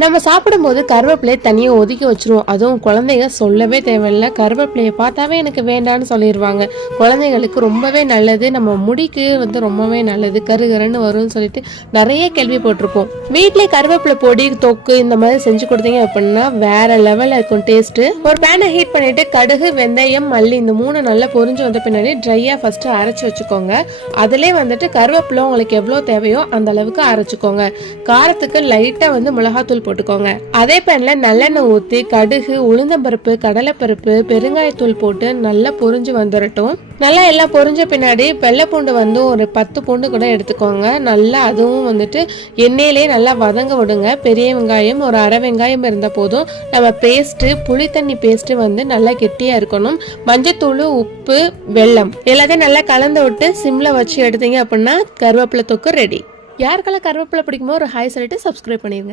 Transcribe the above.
நம்ம சாப்பிடும்போது கருவேப்பிலையை தனியாக ஒதுக்கி வச்சிருவோம். அதுவும் குழந்தைங்க சொல்லவே தேவையில்லை, கருவேப்பிலையை பார்த்தாவே எனக்கு வேண்டான்னு சொல்லிடுவாங்க. குழந்தைங்களுக்கு ரொம்பவே நல்லது, நம்ம முடிக்கு ரொம்பவே நல்லது, கருகருன்னு வரும்னு சொல்லிட்டு நிறைய கேள்விப்பட்டிருப்போம். வீட்டிலே கருவேப்பிலை பொடி தொக்கு இந்த மாதிரி செஞ்சு கொடுத்தீங்க அப்படின்னா வேற லெவலில் இருக்கும் டேஸ்ட்டு. ஒரு பேனை ஹீட் பண்ணிட்டு கடுகு, வெந்தயம், மல்லி இந்த 3 நல்லா பொரிஞ்சு வந்த பின்னாடி ட்ரையாக ஃபர்ஸ்ட் அரைச்சி வச்சுக்கோங்க. அதிலே கருவேப்பிலை உங்களுக்கு எவ்வளோ தேவையோ அந்த அளவுக்கு அரைச்சிக்கோங்க. காரத்துக்கு லைட்டாக மிளகாத்தூள் போட்டுக்கோங்க. அதே பேன்ல நல்லெண்ணெய் ஊற்றி கடுகு, உளுந்தம்பருப்பு, கடலைப்பருப்பு, பெருங்காயத்தூள் போட்டு நல்லா பொரிஞ்சு வந்துடட்டும். நல்லா எல்லாம் பொரிஞ்ச பின்னாடி வெள்ளை பூண்டு ஒரு 10 பூண்டு கூட எடுத்துக்கோங்க. நல்லா அதுவும் எண்ணெயிலே நல்லா வதங்க விடுங்க. பெரிய வெங்காயம் ஒரு அரை வெங்காயம் இருந்த போதும். நம்ம பேஸ்ட் புளி தண்ணி பேஸ்ட் நல்லா கெட்டியா இருக்கணும். மஞ்சத்தூள், உப்பு, வெல்லம் எல்லாத்தையும் நல்லா கலந்து விட்டு சிம்ல வச்சு எடுத்தீங்க அப்படின்னா கருவேப்பிலை தொக்கு ரெடி. யாருக்கெல்லாம் கருவேப்பிலை பிடிக்குமோ ஒரு ஹாய் சொல்லிட்டு சப்ஸ்கிரைப் பண்ணிருங்க.